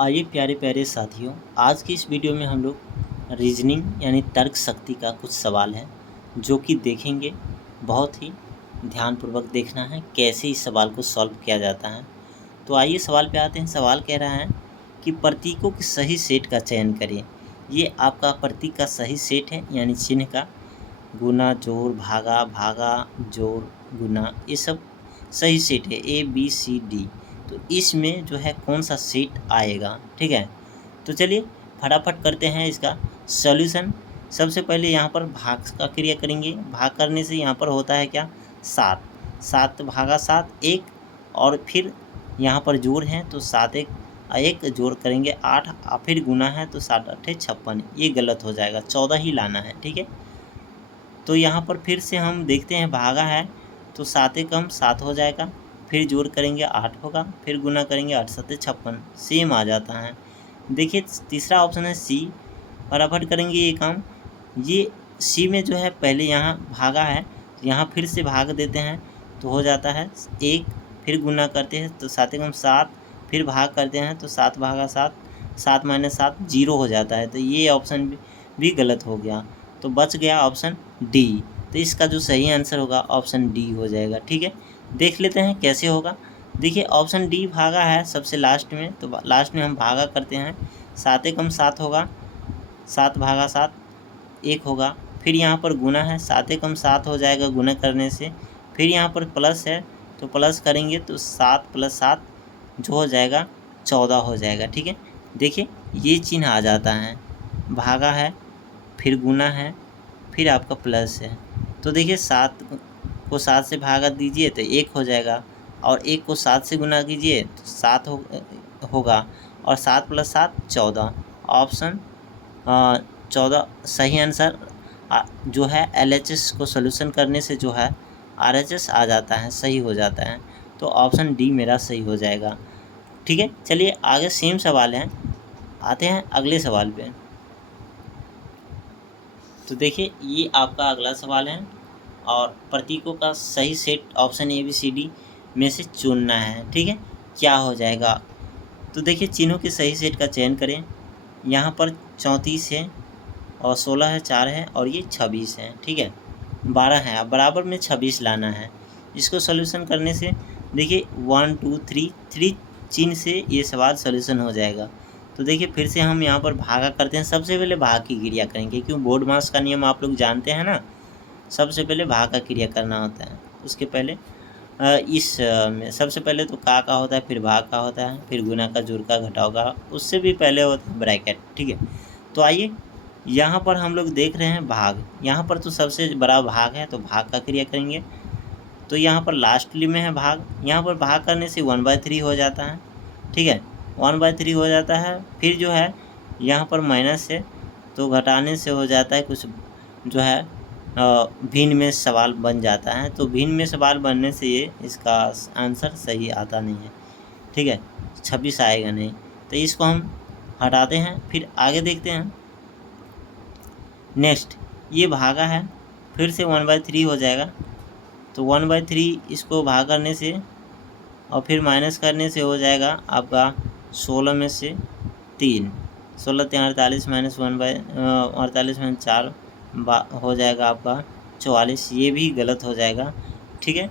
आइए प्यारे प्यारे साथियों, आज की इस वीडियो में हम लोग रीजनिंग यानी तर्क शक्ति का कुछ सवाल है जो कि देखेंगे। बहुत ही ध्यानपूर्वक देखना है कैसे इस सवाल को सॉल्व किया जाता है। तो आइए सवाल पे आते हैं। सवाल कह रहा है कि प्रतीकों के सही सेट का चयन करिए। ये आपका प्रतीक का सही सेट है, यानी चिन्ह का गुना, जोड़, भागा, भागा, जोड़, गुना, ये सब सही सेट है ABCD। तो इसमें जो है कौन सा सेट आएगा, ठीक है। तो चलिए फटाफट करते हैं इसका सॉल्यूशन। सबसे पहले यहाँ पर भाग का क्रिया करेंगे। भाग करने से यहाँ पर होता है क्या, 7। 7 भागा 7 1, और फिर यहाँ पर जोड़ है तो 7 1 जोड़ करेंगे 8, फिर गुना है तो 7 8 56। ये गलत हो जाएगा, 14 ही लाना है, ठीक है। तो यहाँ पर फिर से हम देखते हैं, भागा है तो 7 कम 7 हो जाएगा, फिर जोड़ करेंगे 8 होगा, फिर गुना करेंगे 8 7 56, सेम आ जाता है। देखिए तीसरा ऑप्शन है C। फटाफट करेंगे ये काम। ये C में जो है पहले यहाँ भागा है, यहाँ फिर से भाग देते हैं तो हो जाता है 1, फिर गुना करते हैं तो 7 कम 7, फिर भाग करते हैं तो 7 भागा 7, 7 माइनस 7 0 हो जाता है। तो ये ऑप्शन भी गलत हो गया, तो बच गया ऑप्शन D। तो इसका जो सही आंसर होगा ऑप्शन D हो जाएगा, ठीक है। देख लेते हैं कैसे होगा। देखिए ऑप्शन D भागा है सबसे लास्ट में, तो लास्ट में हम भागा करते हैं, 7 कम 7 होगा, 7 भागा 7 1 होगा, फिर यहाँ पर गुना है, 7 कम 7 हो जाएगा गुना करने से, फिर यहाँ पर प्लस है तो प्लस करेंगे तो 7 + 7 जो हो जाएगा 14 हो जाएगा, ठीक है। देखिए ये चिन्ह आ जाता है, भागा है, फिर गुना है, फिर आपका प्लस है। तो देखिए 7 को 7 से भागा दीजिए तो 1 हो जाएगा, और 1 को 7 से गुना कीजिए तो 7 होगा, और 7 + 7 14। ऑप्शन 14 सही आंसर जो है LHS को सोल्यूशन करने से जो है RHS आ जाता है, सही हो जाता है। तो ऑप्शन D मेरा सही हो जाएगा, ठीक है। चलिए आगे सेम सवाल है, आते हैं अगले सवाल पे। तो देखिए ये आपका अगला सवाल है, और प्रतीकों का सही सेट ऑप्शन ABCD में से चुनना है, ठीक है। क्या हो जाएगा, तो देखिए चिन्हों के सही सेट का चयन करें। यहाँ पर 34 है, और 16 है, 4 है, और ये 26 है, ठीक है। 12 है, अब बराबर में 26 लाना है। इसको सॉल्यूशन करने से देखिए 1 2 3 चिन्ह से ये सवाल सॉल्यूशन हो जाएगा। तो देखिए फिर से हम यहाँ पर भागा करते हैं। सबसे पहले भाग की क्रिया करेंगे, क्यों बोर्ड मास का नियम आप लोग जानते हैं ना, सबसे पहले भाग का क्रिया करना होता है। उसके पहले इस में सबसे पहले तो का होता है, फिर भाग का होता है, फिर गुना का, जोड़ का, घटाव का, उससे भी पहले होता है ब्रैकेट, ठीक है। तो आइए यहाँ पर हम लोग देख रहे हैं भाग, यहाँ पर तो सबसे बड़ा भाग है तो भाग का क्रिया करेंगे। तो यहाँ पर लास्टली में है भाग, यहाँ पर भाग करने से 1/3 हो जाता है, ठीक है। 1/3 हो जाता है, फिर जो है यहाँ पर माइनस है तो घटाने से हो जाता है कुछ जो है भिन्न में सवाल बन जाता है। तो भिन्न में सवाल बनने से ये इसका आंसर सही आता नहीं है, ठीक है, 26 आएगा नहीं। तो इसको हम हटाते हैं, फिर आगे देखते हैं। नेक्स्ट ये भागा है, फिर से 1/3 हो जाएगा, तो 1/3 इसको भाग करने से और फिर माइनस करने से हो जाएगा आपका 16 में से 3, 16 3 48 माइनस 48 में 4 हो जाएगा आपका 44। ये भी गलत हो जाएगा, ठीक है।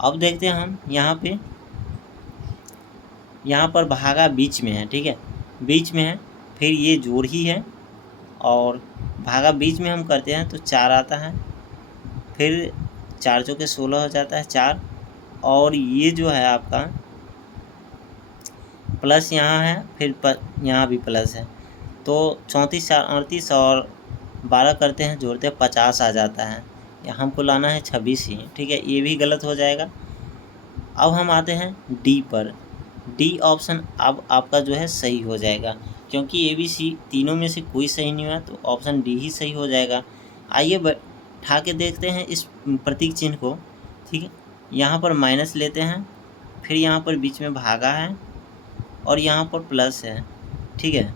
अब देखते हैं हम यहाँ पे, यहाँ पर भागा बीच में है, ठीक है, बीच में है, फिर ये जोड़ ही है, और भागा बीच में हम करते हैं तो 4 आता है, फिर 4 चौके 16 हो जाता है 4, और ये जो है आपका प्लस यहाँ है, फिर यहाँ भी प्लस है, तो 34 38 और 12 करते हैं, जोड़ते हैं 50 आ जाता है। यहाँ हमको लाना है 26 ही, ठीक है, ये भी गलत हो जाएगा। अब हम आते हैं D पर। D ऑप्शन अब आपका जो है सही हो जाएगा, क्योंकि ABC तीनों में से कोई सही नहीं हुआ, तो ऑप्शन D ही सही हो जाएगा। आइए बैठा के देखते हैं इस प्रतीक चिन्ह को, ठीक है। यहाँ पर माइनस लेते हैं, फिर यहाँ पर बीच में भागा है, और यहाँ पर प्लस है, ठीक है।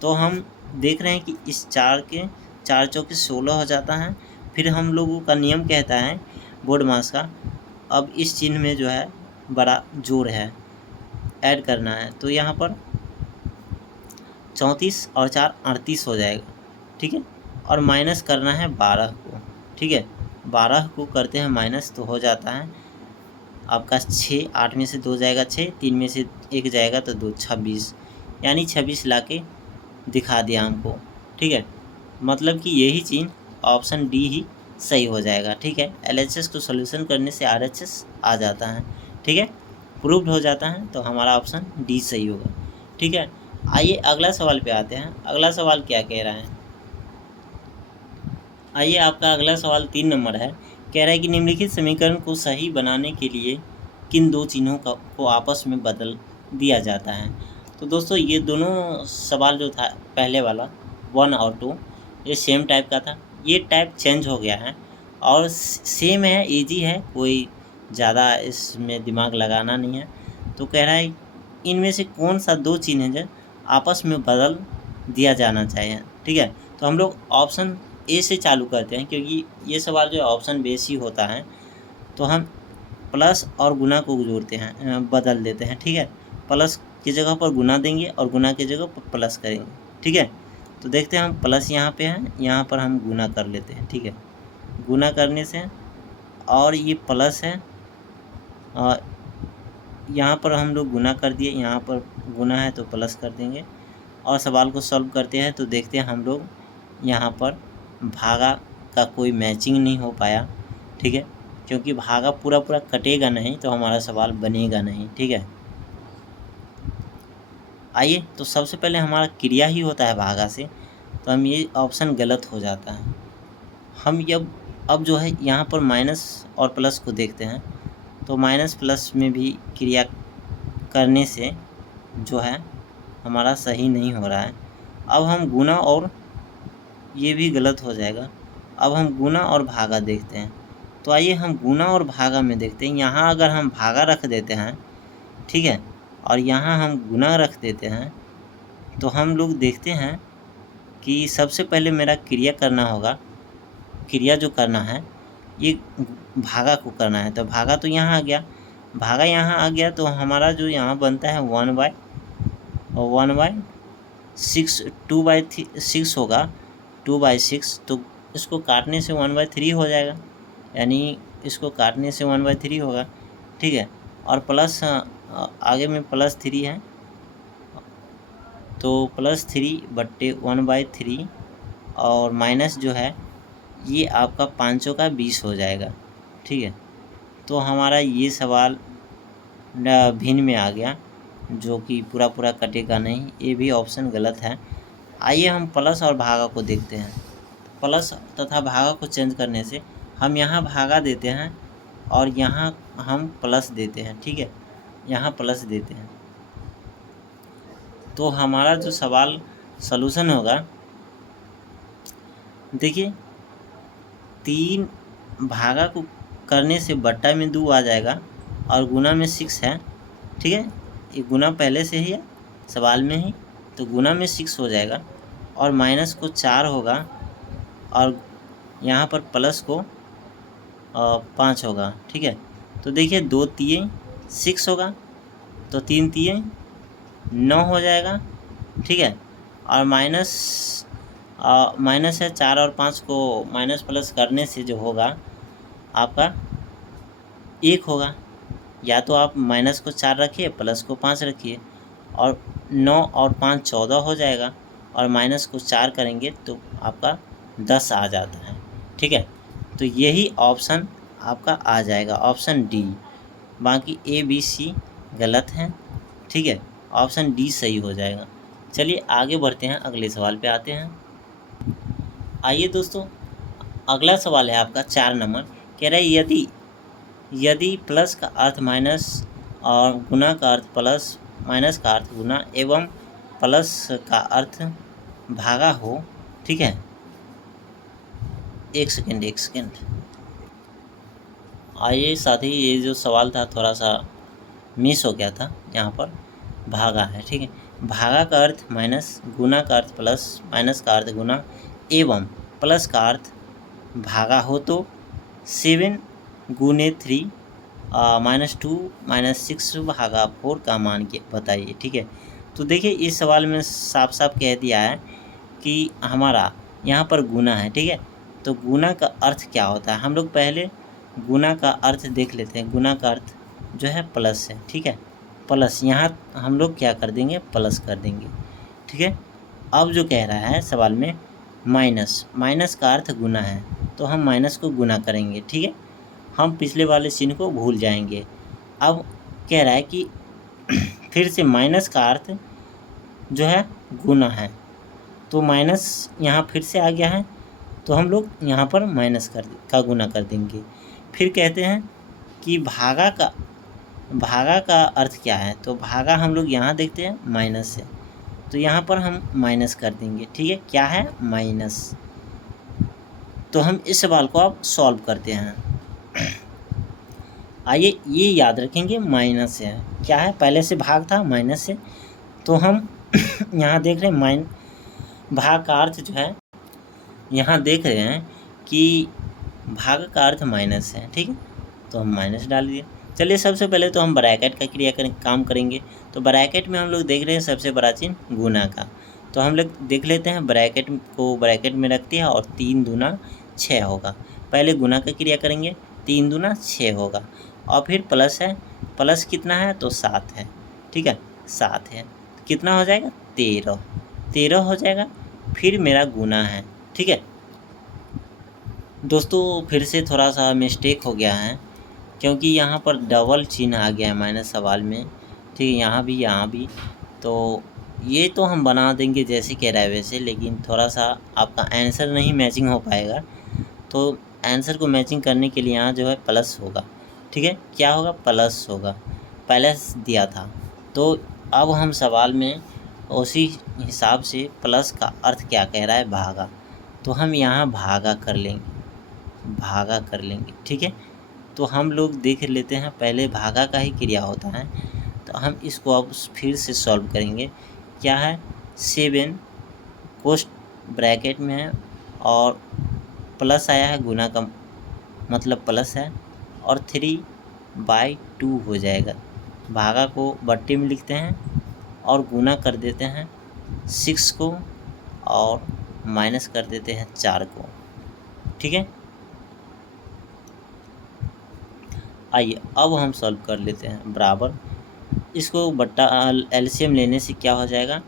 तो हम देख रहे हैं कि इस 4 चौके 16 हो जाता है, फिर हम लोगों का नियम कहता है बोर्ड मास का, अब इस चिन्ह में जो है बड़ा जोड़ है, ऐड करना है। तो यहाँ पर 34 और 4 38 हो जाएगा, ठीक है। और माइनस करना है 12 को, ठीक है। 12 को करते हैं माइनस तो हो जाता है आपका 6, 8 में से 2 जाएगा 6, 3 में से 1 जाएगा तो 2, 26, यानी 26 ला के दिखा दिया हमको, ठीक है। मतलब कि यही चीज़ ऑप्शन डी ही सही हो जाएगा, ठीक है। एलएचएस को सॉल्यूशन करने से आरएचएस आ जाता है, ठीक है, प्रूव्ड हो जाता है, तो हमारा ऑप्शन डी सही होगा, ठीक है। आइए अगला सवाल पे आते हैं। अगला सवाल क्या कह रहा है, आइए आपका अगला सवाल 3 नंबर है। कह रहा है कि निम्नलिखित समीकरण को सही बनाने के लिए किन दो चिन्हों को आपस में बदल दिया जाता है। तो दोस्तों ये दोनों सवाल जो था पहले वाला 1 और 2 ये सेम टाइप का था, ये टाइप चेंज हो गया है और सेम है, इजी है, कोई ज़्यादा इसमें दिमाग लगाना नहीं है। तो कह रहा है इनमें से कौन सा दो चिन्ह है जो आपस में बदल दिया जाना चाहिए, ठीक है। तो हम लोग ऑप्शन ए से चालू करते हैं, क्योंकि ये सवाल जो है ऑप्शन बेस ही होता है। तो हम प्लस और गुना को जोड़ते हैं, बदल देते हैं, ठीक है। प्लस की जगह पर गुना देंगे और गुना की जगह पर प्लस करेंगे, ठीक है। तो देखते हैं हम प्लस यहाँ पे है, यहाँ पर हम गुना कर लेते हैं, ठीक है। गुना करने से और ये प्लस है और यहाँ पर हम लोग गुना कर दिए, यहाँ पर गुना है तो प्लस कर देंगे और सवाल को सॉल्व करते हैं। तो देखते हैं हम लोग यहाँ पर भागा का कोई मैचिंग नहीं हो पाया, ठीक है, क्योंकि भागा पूरा पूरा कटेगा नहीं तो हमारा सवाल बनेगा नहीं, ठीक है। आइए तो सबसे पहले हमारा क्रिया ही होता है भागा से, तो हम ये ऑप्शन गलत हो जाता है। हम अब जो है यहाँ पर माइनस और प्लस को देखते हैं, तो माइनस प्लस में भी क्रिया करने से जो है हमारा सही नहीं हो रहा है। अब हम गुना और ये भी गलत हो जाएगा। अब हम गुना और भागा देखते हैं, तो आइए हम गुना और भागा में देखते हैं। यहाँ अगर हम भागा रख देते हैं, ठीक है, और यहाँ हम गुना रख देते हैं, तो हम लोग देखते हैं कि सबसे पहले मेरा क्रिया करना होगा। क्रिया जो करना है ये भागा को करना है, तो भागा तो यहाँ आ गया, भागा यहाँ आ गया, तो हमारा जो यहाँ बनता है 1/6, 2/6 होगा, 2/6। तो इसको काटने से 1/3 हो जाएगा, यानी इसको काटने से 1/3 होगा, ठीक है। और प्लस आगे में +3 है, तो +3/1/3 और माइनस जो है ये आपका 5 का 20 हो जाएगा, ठीक है। तो हमारा ये सवाल भिन्न में आ गया, जो कि पूरा पूरा कटेगा नहीं, ये भी ऑप्शन गलत है। आइए हम प्लस और भागा को देखते हैं। प्लस तथा भागा को चेंज करने से हम यहाँ भागा देते हैं और यहाँ हम प्लस देते हैं, ठीक है, यहाँ प्लस देते हैं, तो हमारा जो सवाल सलूशन होगा, देखिए 3 भागा को करने से बट्टा में 2 आ जाएगा और गुना में 6 है, ठीक है। ये गुना पहले से ही है सवाल में ही, तो गुना में 6 हो जाएगा और माइनस को 4 होगा और यहाँ पर प्लस को 5 होगा, ठीक है। तो देखिए 2 तिये 6 होगा, तो 3 तिये 9 हो जाएगा, ठीक है। और माइनस है 4 और 5 को माइनस प्लस करने से जो होगा आपका 1 होगा। या तो आप माइनस को 4 रखिए, प्लस को 5 रखिए, और 9 और 5 14 हो जाएगा और माइनस को 4 करेंगे तो आपका 10 आ जाता है, ठीक है। तो यही ऑप्शन आपका आ जाएगा, ऑप्शन डी। बाकी ए बी सी गलत हैं, ठीक है, ऑप्शन डी सही हो जाएगा। चलिए आगे बढ़ते हैं, अगले सवाल पे आते हैं। आइए दोस्तों अगला सवाल है आपका 4 नंबर। कह रहा है यदि प्लस का अर्थ माइनस और गुना का अर्थ प्लस, माइनस का अर्थ गुना एवं प्लस का अर्थ भागा हो, ठीक है। एक सेकेंड। आइए साथी, ये जो सवाल था थोड़ा सा मिस हो गया था, यहाँ पर भागा है, ठीक है। भागा का अर्थ माइनस, गुना का अर्थ प्लस, माइनस का अर्थ गुना एवं प्लस का अर्थ भागा हो तो 7 गुने 3 -2 -6 भागा 4 का मान बताइए, ठीक है। तो देखिए इस सवाल में साफ साफ कह दिया है कि हमारा यहाँ पर गुना है, ठीक है। तो गुना का अर्थ क्या होता है, हम लोग पहले गुना का अर्थ देख लेते हैं। गुना का अर्थ जो है प्लस है, ठीक है। प्लस यहाँ हम लोग क्या कर देंगे, प्लस कर देंगे, ठीक है। अब जो कह रहा है सवाल में माइनस, माइनस का अर्थ गुना है, तो हम माइनस को गुना करेंगे, ठीक है। हम पिछले वाले चिन्ह को भूल जाएंगे। अब कह रहा है कि फिर से माइनस का अर्थ जो है गुना है, तो माइनस यहाँ फिर से आ गया है, तो हम लोग यहाँ पर माइनस का गुना कर देंगे। फिर कहते हैं कि भागा का अर्थ क्या है, तो भागा हम लोग यहाँ देखते हैं माइनस से, तो यहाँ पर हम माइनस कर देंगे, ठीक है। क्या है, माइनस। तो हम इस सवाल को अब सॉल्व करते हैं। आइए ये याद रखेंगे, माइनस है, क्या है, पहले से भाग था माइनस से, तो हम यहाँ देख रहे हैं भाग का अर्थ जो है, यहाँ देख रहे हैं कि भाग का अर्थ माइनस है, ठीक है। तो हम माइनस डाल दिए। चलिए सबसे पहले तो हम ब्रैकेट का काम करेंगे। तो ब्रैकेट में हम लोग देख रहे हैं सबसे बड़ा चिन्ह गुना का, तो हम लोग देख लेते हैं ब्रैकेट को ब्रैकेट में रखते हैं और 3 दूना 6 होगा। पहले गुना का क्रिया करेंगे, 3 दूना 6 होगा, और फिर प्लस है, प्लस कितना है, तो 7 है, ठीक है, 7 है, कितना हो जाएगा, 13 हो जाएगा। फिर मेरा गुना है, ठीक है। दोस्तों फिर से थोड़ा सा मिस्टेक हो गया है, क्योंकि यहाँ पर डबल चिन्ह आ गया है माइनस सवाल में, ठीक है, यहाँ भी। तो ये तो हम बना देंगे जैसे कह रहा है वैसे, लेकिन थोड़ा सा आपका आंसर नहीं मैचिंग हो पाएगा। तो आंसर को मैचिंग करने के लिए यहाँ जो है प्लस होगा, ठीक है। क्या होगा, प्लस होगा, प्लस दिया था। तो अब हम सवाल में उसी हिसाब से प्लस का अर्थ क्या कह रहा है, भागा, तो हम यहाँ भागा कर लेंगे, ठीक है। तो हम लोग देख लेते हैं, पहले भागा का ही क्रिया होता है, तो हम इसको अब फिर से सॉल्व करेंगे। क्या है, 7 पोस्ट ब्रैकेट में है और प्लस आया है, गुना का मतलब प्लस है, और 3/2 हो जाएगा। भागा को बट्टे में लिखते हैं और गुना कर देते हैं 6 को, और माइनस कर देते हैं 4 को, ठीक है। आइए अब हम सॉल्व कर लेते हैं। बराबर इसको बट्टा एलसीएम लेने से क्या हो जाएगा,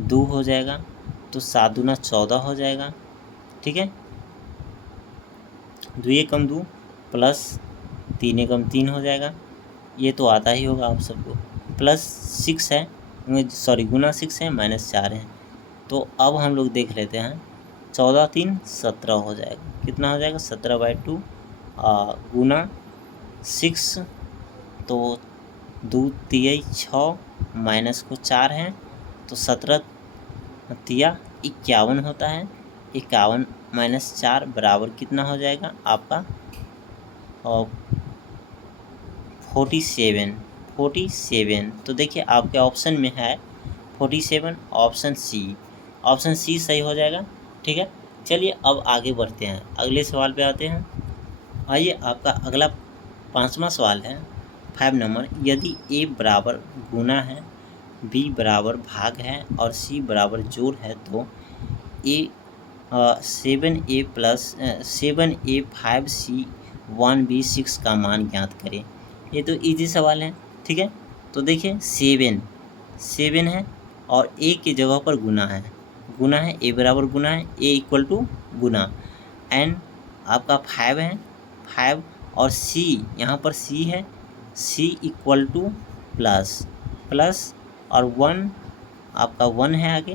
2 हो जाएगा, तो 7 दूना 14 हो जाएगा, ठीक है। 2 एकम 2 प्लस 3 एकम 3 हो जाएगा, ये तो आता ही होगा आप सबको। प्लस 6 है, सॉरी गुना 6 है, माइनस 4 है। तो अब हम लोग देख लेते हैं, 14 3 17 हो जाएगा, कितना हो जाएगा, 17/2 गुना 6, तो 2 तिया 6, माइनस को 4 है, तो 17 तिया 51 होता है। 51 माइनस 4 बराबर कितना हो जाएगा आपका, और 47। तो देखिए आपके ऑप्शन में है 47, ऑप्शन सी सही हो जाएगा, ठीक है। चलिए अब आगे बढ़ते हैं, अगले सवाल पे आते हैं। आइए आपका अगला 5वां सवाल है, 5 नंबर। यदि ए बराबर गुना है, बी बराबर भाग है और सी बराबर जोड़ है, तो 7a + 7a 5c 1b 6 का मान ज्ञात करें। ये तो इजी सवाल है, ठीक है। तो देखिए 7 है और ए की जगह पर गुना है, ए बराबर गुना है, ए इक्वल टू गुना, एन आपका 5 है, 5, और सी यहाँ पर सी है, सी इक्वल टू प्लस और 1 आपका 1 है आगे,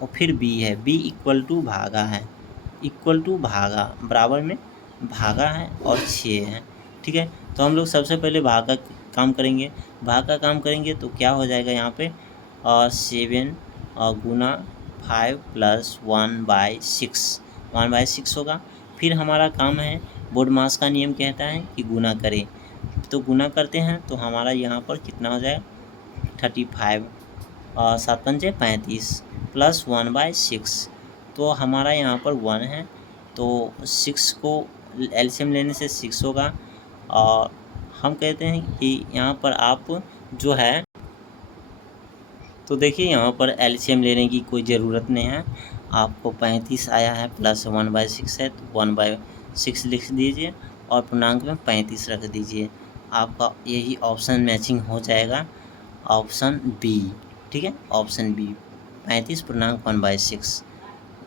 और फिर बी है, बी इक्वल टू भागा है, बराबर में भागा है और 6 है, ठीक है। तो हम लोग सबसे पहले भाग का काम करेंगे, तो क्या हो जाएगा यहाँ पे, 7 गुना 5 + 1/6 होगा। फिर हमारा काम है, बोर्ड मास का नियम कहता है कि गुना करें, तो गुना करते हैं, तो हमारा यहाँ पर कितना हो जाएगा, 35, 7 पंजे 35 + 1/6, तो हमारा यहाँ पर 1 है, तो 6 को एलसीएम लेने से 6 होगा। और हम कहते हैं कि यहाँ पर आप जो है तो देखिए यहाँ पर एलसीएम लेने की कोई ज़रूरत नहीं है। आपको 35 आया है प्लस 1/6 है तो 1/6 लिख दीजिए और पूर्णांक में 35 रख दीजिए। आपका यही ऑप्शन मैचिंग हो जाएगा, ऑप्शन बी। ठीक है, ऑप्शन बी 35 पूर्णांक 1/6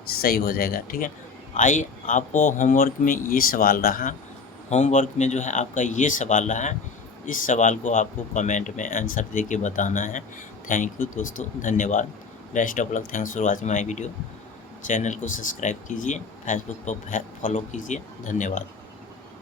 सही हो जाएगा। ठीक है, आइए आपको होमवर्क में ये सवाल रहा, होमवर्क में जो है आपका ये सवाल रहा है। इस सवाल को आपको कमेंट में आंसर दे के बताना है। थैंक यू दोस्तों, धन्यवाद। Best of luck, thanks for watching my video. Channel को सब्सक्राइब कीजिए, फेसबुक पर फॉलो कीजिए। धन्यवाद।